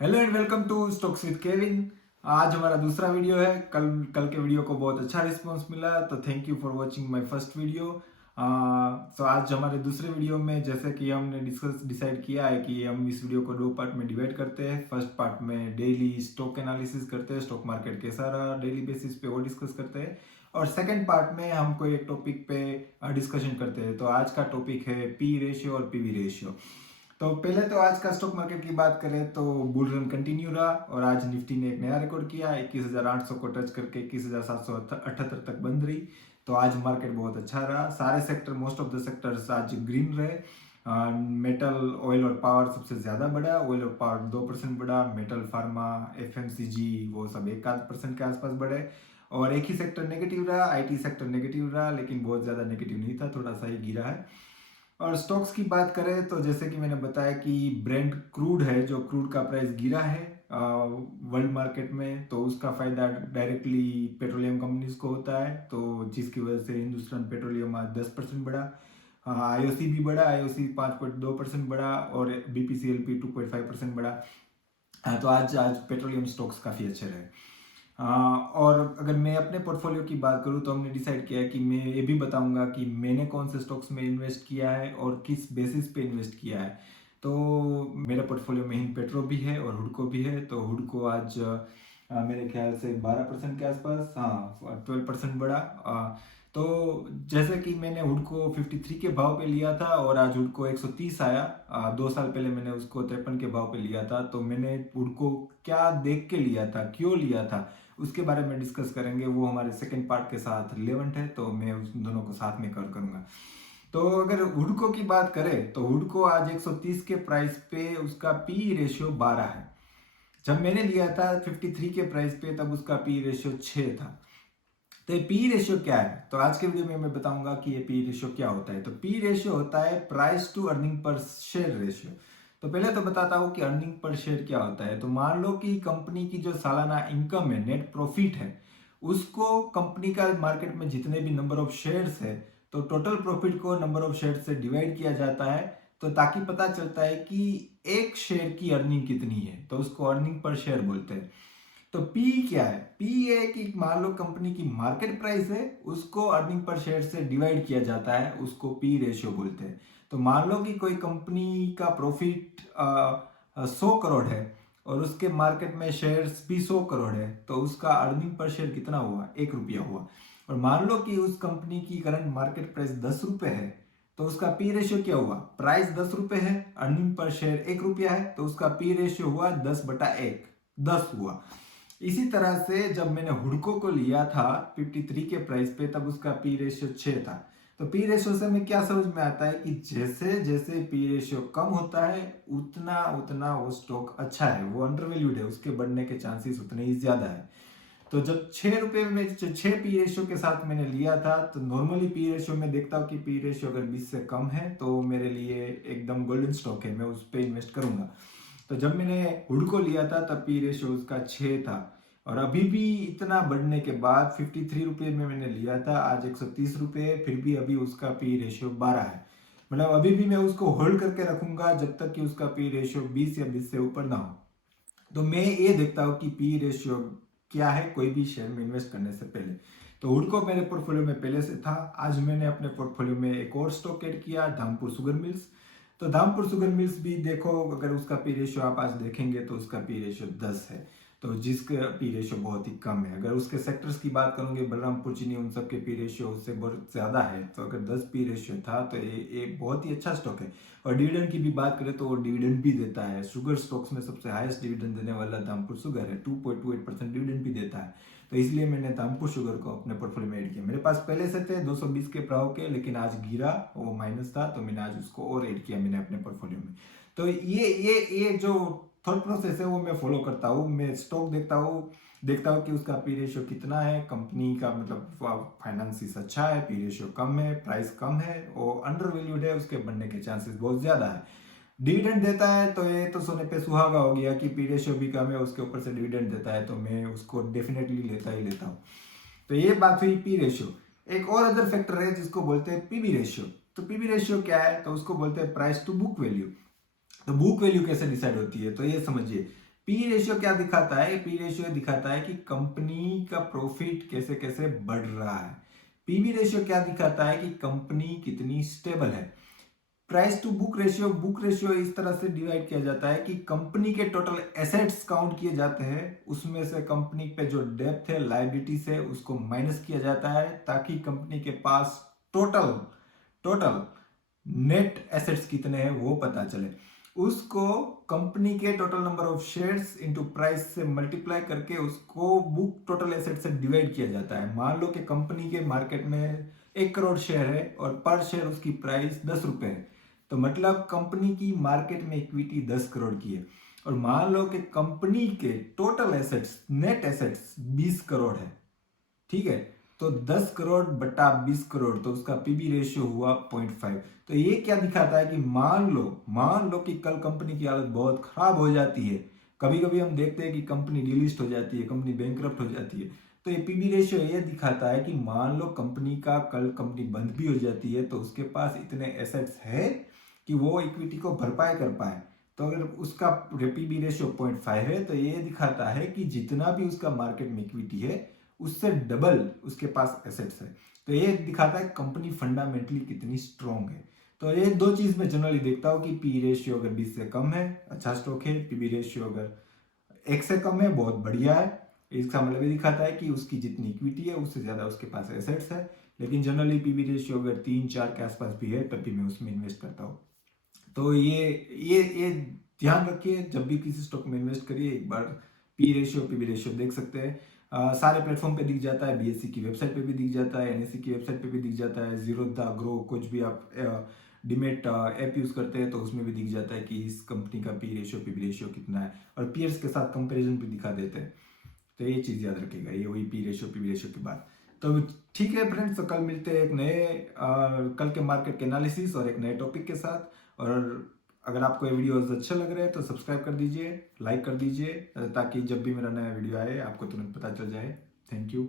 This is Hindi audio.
Hello and welcome to stocks with Kevin. आज हमारा दूसरा वीडियो है। कल कल के वीडियो को बहुत अच्छा रिस्पांस मिला, तो thank you for watching my first video. तो आज हमारे दूसरे वीडियो में जैसे कि हमने डिसाइड किया है कि हम इस वीडियो को दो पार्ट में डिवाइड करते हैं। फर्स्ट पार्ट में डेली स्टॉक एनालिसिस करते हैं, स्टॉक मार्केट कैसा रहा डेली बेसिस पे वो डिस्कस करते हैं, और सेकंड पार्ट में हम कोई एक टॉपिक पे डिस्कशन करते हैं। तो आज का टॉपिक है पी रेशियो और पीवी रेशियो। तो पहले तो आज का स्टॉक मार्केट की बात करें तो बुल रन कंटिन्यू रहा और आज निफ्टी ने एक नया रिकॉर्ड किया, 21,800 को टच करके 21,778 तक बंद रही। तो आज मार्केट बहुत अच्छा रहा। सारे sector, most of the sectors आज ग्रीन रहे। मेटल, ऑयल और पावर सबसे ज़्यादा बढ़ा। ऑयल और पावर 2% बढ़ा। मेटल, फार्मा, एफएमसीजी वो सब 1-8% के आसपास बढ़े। और एक ही सेक्टर नेगेटिव रहा, आईटी सेक्टर नेगेटिव रहा, लेकिन बहुत ज़्यादा नेगेटिव नहीं था, थोड़ा सा ही गिरा है। और स्टॉक्स की बात करें तो जैसे कि मैंने बताया कि ब्रेंट क्रूड है, जो क्रूड का प्राइस गिरा है वर्ल्ड मार्केट में, तो उसका फायदा डायरेक्टली पेट्रोलियम कंपनीज को होता है। तो जिसकी वजह से हिंदुस्तान पेट्रोलियम आज 10% बढ़ा। आईओसी भी बढ़ा, आईओसी 5.2% बढ़ा और बीपीसीएलपी 2.5% बढ़ा। तो आज आज पेट्रोलियम स्टॉक्स काफ़ी अच्छे रहे। और अगर मैं अपने पोर्टफोलियो की बात करूं तो हमने डिसाइड किया है कि मैं ये भी बताऊंगा कि मैंने कौन से स्टॉक्स में इन्वेस्ट किया है और किस बेसिस पे इन्वेस्ट किया है। तो मेरे पोर्टफोलियो में हिंद पेट्रो भी है और हुडको भी है। तो हुडको आज मेरे ख्याल से 12% के आसपास, हाँ 12% बढ़ा। तो जैसे कि मैंने हुडको 53 के भाव पे लिया था और आज हुडको 130 आया। 2 साल पहले मैंने उसको 53 के भाव पे लिया था। तो मैंने हुडको क्या देख के लिया था, क्यों लिया था, उसके बारे में डिस्कस करेंगे। वो हमारे सेकंड पार्ट के साथ रिलेवेंट है, तो मैं उस दोनों को साथ में कवर करूंगा। तो अगर हुडको की बात करें तो हुडको आज 130 के प्राइस पे उसका पी रेशियो 12 है। जब मैंने लिया था 53 के प्राइस पे तब उसका पी रेशियो 6 था। तो ये पी रेशियो क्या है, तो आज के वीडियो में मैं बताऊंगा कि ये पी रेशियो क्या होता है। तो पी रेशियो होता है price to earning per share ratio. तो पहले तो बताता हूँ कि अर्निंग पर शेयर क्या होता है। तो मान लो कि कंपनी की जो सालाना इनकम है, नेट प्रॉफिट है, उसको कंपनी का मार्केट में जितने भी नंबर ऑफ शेयर्स है, तो टोटल प्रॉफिट को नंबर ऑफ शेयर से डिवाइड किया जाता है। तो ताकि पता चलता है कि एक शेयर की अर्निंग कितनी है, तो उसको अर्निंग पर शेयर बोलते हैं। तो पी क्या है? पी है कि मान लो कंपनी की मार्केट प्राइस है, उसको अर्निंग पर शेयर से डिवाइड किया जाता है, उसको पी रेशियो बोलते हैं। तो मान लो कि कोई कंपनी का प्रॉफिट 100 करोड़ है और उसके मार्केट में शेयर्स भी 100 करोड़ है, तो उसका अर्निंग पर शेयर कितना हुआ? 1 रुपया हुआ। और मान लो कि उस कंपनी की करंट मार्केट प्राइस 10 रुपये है, तो उसका पी रेशियो क्या हुआ? प्राइस 10 रुपये है, अर्निंग पर शेयर 1 रुपया है, तो उसका पी रेशियो हुआ 10/1, 10 हुआ। इसी तरह से जब मैंने हुडको को लिया था 53 के प्राइस पे, तब उसका पी रेशियो 6 था। तो पी रेशियो से हमें क्या समझ में आता है कि जैसे जैसे पी रेशियो कम होता है उतना उतना वो स्टॉक अच्छा है, वो अंडरवैल्यूड है, उसके बढ़ने के चांसेस उतने ही ज्यादा है। तो जब 6 रुपये में 6 पी रेशियो के साथ मैंने लिया था, तो नॉर्मली पी रेशियो में देखता हूँ कि पी रेशियो अगर 20 से कम है तो मेरे लिए एकदम गोल्डन स्टॉक है, मैं उस पर इन्वेस्ट करूंगा। तो जब मैंने हुडको लिया था तब पी रेशियो उसका 6 था। और अभी भी इतना बढ़ने के बाद 53 रुपये में मैंने लिया था, आज 130 रुपये, फिर भी अभी उसका पी रेशियो 12 है। मतलब अभी भी मैं उसको होल्ड करके रखूंगा जब तक कि उसका पी रेशियो 20 या 20 से ऊपर ना हो। तो मैं ये देखता हूँ कि पी रेशियो क्या है कोई भी शेयर में इन्वेस्ट करने से पहले। तो हुडको मेरे पोर्टफोलियो में पहले से था। आज मैंने अपने पोर्टफोलियो में एक और स्टॉक ऐड किया, धामपुर शुगर मिल्स। तो धामपुर शुगर मिल्स भी देखो, अगर उसका पी रेशियो आप आज देखेंगे तो उसका पी रेशियो 10 है। तो जिसका पी रेशियो बहुत ही कम है। अगर उसके सेक्टर्स की बात करूंगे, बलरामपुर चीनी, उन सब के पी रेशियो उससे बहुत ज़्यादा है। तो अगर 10 पी रेशियो था तो ये बहुत ही अच्छा स्टॉक है। और डिविडेंड की भी बात करें तो वो डिविडेंड भी देता है। शुगर स्टॉक्स में सबसे हाईएस्ट डिविडेंड देने वाला धामपुर शुगर है, 2.28% डिविडेंड भी देता है। तो इसलिए मैंने धामपुर शुगर को अपने पोर्टफोलियो में ऐड किया। मेरे पास पहले से थे 220 के भाव के, लेकिन आज गिरा, वो माइनस था, तो मैंने आज उसको और ऐड किया मैंने अपने पोर्टफोलियो में। तो ये जो थॉट प्रोसेस है वो मैं फॉलो करता हूँ। मैं स्टॉक देखता हूँ कि उसका पी रेशियो कितना है, कंपनी का मतलब फाइनेंसिस अच्छा है, पी रेशियो कम है, प्राइस कम है, और अंडर वैल्यूड है, उसके बनने के चांसेस बहुत ज्यादा है। डिविडेंड देता है तो ये तो सोने पे सुहागा हो गया कि पी रेशियो भी कम है, उसके ऊपर से डिविडेंड देता है, तो मैं उसको डेफिनेटली लेता ही लेता हूँ। तो ये बात हुई पी रेशियो। एक और अदर फैक्टर है जिसको बोलते हैं पीबी रेशियो। तो पीबी रेशियो क्या है? तो उसको बोलते हैं प्राइस टू बुक वैल्यू। तो बुक वैल्यू कैसे डिसाइड होती है, तो ये समझिए। पी रेशियो क्या दिखाता है? पी रेशियो दिखाता है कि कंपनी का प्रॉफिट कैसे कैसे बढ़ रहा है। पीवी रेशियो क्या दिखाता है कि कंपनी कितनी स्टेबल है। प्राइस टू बुक रेशियो इस तरह से डिवाइड किया जाता है कि कंपनी के टोटल एसेट्स काउंट किए जाते हैं, उसमें से कंपनी पे जो डेप्थ है, लायबिलिटीज है, उसको माइनस किया जाता है ताकि कंपनी के पास टोटल टोटल नेट एसेट्स कितने हैं वो पता चले। उसको कंपनी के total number of shares into price से मल्टीप्लाई करके उसको बुक टोटल एसेट से डिवाइड किया जाता है। मान लो कि कंपनी के मार्केट में 1 करोड़ शेयर है और पर शेयर उसकी प्राइस 10 रुपए है, तो मतलब कंपनी की मार्केट में इक्विटी 10 करोड़ की है। और मान लो कि कंपनी के total assets, net assets 20 crore है, ठीक है, तो 10 करोड़ बटा 20 करोड़, तो उसका पीबी रेशियो हुआ 0.5। तो ये क्या दिखाता है कि मान लो कि कल कंपनी की हालत बहुत खराब हो जाती है। कभी कभी हम देखते हैं कि कंपनी डिलिस्ट हो जाती है, कंपनी बैंकरप्ट हो जाती है, तो ये पीबी रेशियो ये दिखाता है कि मान लो कंपनी का कल कंपनी बंद भी हो जाती है तो उसके पास इतने एसेट्स है कि वो इक्विटी को भरपाई कर पाए। तो अगर उसका पीबी रेशियो 0.5 है तो ये दिखाता है कि जितना भी उसका मार्केट में इक्विटी है उससे डबल उसके पास एसेट्स है। तो ये दिखाता है कंपनी फंडामेंटली कितनी स्ट्रॉन्ग है। तो ये दो चीज मैं जनरली देखता हूँ कि पी रेशियो अगर 20 से कम है अच्छा स्टॉक है, पीबी रेशियो अगर 1 से कम है बहुत बढ़िया है। इसका मतलब ये दिखाता है कि उसकी जितनी इक्विटी है उससे ज्यादा उसके पास एसेट्स है। लेकिन जनरली पीबी रेशियो अगर 3-4 के आसपास भी है तब भी मैं उसमें इन्वेस्ट करता हूँ। तो ये ध्यान रखिए, जब भी किसी स्टॉक में इन्वेस्ट करिए एक बार पी रेशियो पीबी रेशियो देख सकते हैं। सारे प्लेटफॉर्म पे दिख जाता है, बीएससी की वेबसाइट पे भी दिख जाता है, एनएससी की वेबसाइट पे भी दिख जाता है, जीरोधा ग्रो कुछ भी आप डिमेट ऐप यूज करते हैं तो उसमें भी दिख जाता है कि इस कंपनी का पी रेशियो पीबी रेशियो कितना है, और पीयर्स के साथ कंपेरिजन भी दिखा देते हैं। तो ये चीज याद रखिएगा, ये वही पी रेशियो पीबी रेशियो की बात। तो ठीक है फ्रेंड्स, तो कल मिलते हैं एक नए कल के मार्केट के एनालिसिस और एक नए टॉपिक के साथ। और अगर आपको ये वीडियोस अच्छे लग रहे हैं तो सब्सक्राइब कर दीजिए, लाइक कर दीजिए, ताकि जब भी मेरा नया वीडियो आए आपको तुरंत पता चल जाए। Thank you.